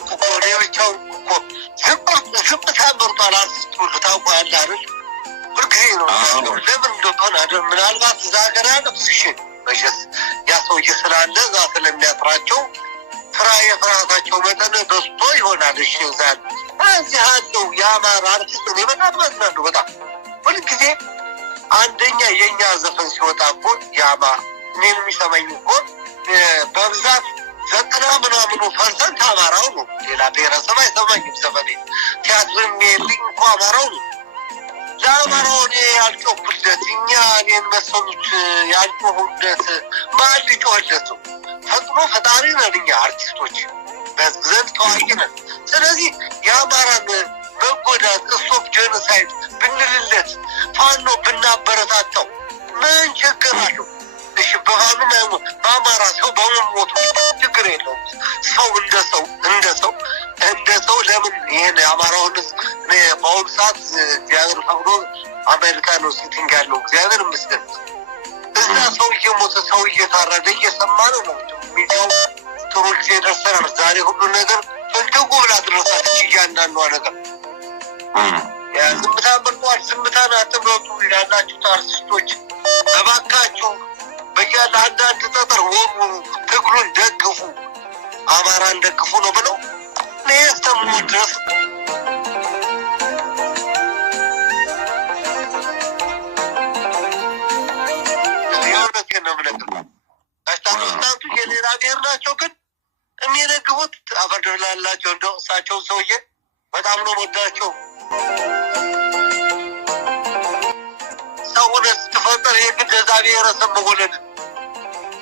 ሆንኩ እኮ እኔ ብቻውን እኮ ዝምታ መርጧል። አርቲስት ሁሉ ታውቀዋለህ አይደል? ሁልጊዜ ነው ለምን እንደሆነ ምናልባት እዛ ሀገር ያለው ሽን መቼስ ያ ሰውዬ ስላለ እዛ ስለሚያጥራቸው የፍርሃታቸው መጠን በዝቶ ይሆናል። እሺ ዛል እዚህ አለው የአማራ አርቲስት እኔ በጣም አዝናለሁ። በጣም ሁልጊዜ አንደኛ የእኛ ዘፈን ሲወጣ እኮ እኔን የሚሰማኝ እኮ በብዛት 90% አማራው ነው። ሌላ ብሔረሰብ አይሰማኝም። ዘፈኔ ቲያትር የሚልኝ እኮ አማራው ነው። ለአማራው እኔ ያልጮኩለት እኔን መሰሉት ያልጮሁለት ማን ሊጮህለት ነው? ፈጥኖ ፈጣሪ ነን እኛ አርቲስቶች በዘንድ ተዋጊ ነን። ስለዚህ የአማራን መጎዳት ስቶፕ ጄኖሳይድ ብንልለት ፋኖ ብናበረታታው ምን ችግር አለው? እሺ በአማራ ሰው በመሞቱ ችግር የለውም። ሰው እንደ ሰው ለምን ይሄን የአማራውን በአሁኑ ሰዓት እግዚአብሔር ፈቅዶ አሜሪካ ነው ሲቲንግ ያለው እግዚአብሔር ይመስገን። እዛ ሰው እየሞተ ሰው እየታረደ እየሰማ ነው። ሚዲያው ጥሩ ጊዜ ደርሰናል። ዛሬ ሁሉ ነገር ፍንትጉ ብላ ትረሳለች እያንዳንዷ ነገር። ዝምታ መርጧል። ዝምታን አትምረጡ ያላችሁት አርቲስቶች እባካችሁ በያለ አንዳንድ ጠጠር ወሩ ትግሉን ደግፉ፣ አማራን ደግፉ ነው ብለው እስተምሮ ድረስ የእውነቴን ነው የምነግርህ። አስታውስታቱ የሌላ ብሔር ናቸው፣ ግን የሚነግቡት አፈርድላላቸው። እንደው እሳቸው ሰውዬ በጣም ነው ወዳቸው። ሰውን ስትፈጠር የግድ እዛ ብሔረሰብ መወለድ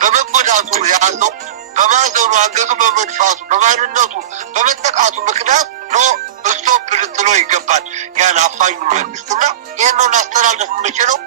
በመጎዳቱ ያዘው በማዘኑ አንገቱ በመድፋቱ በማንነቱ በመጠቃቱ ምክንያት ስቶፕ ልትለው ይገባል ያን አፋኙ መንግስትና ይህን ነው ላስተላለፍ የምችለው።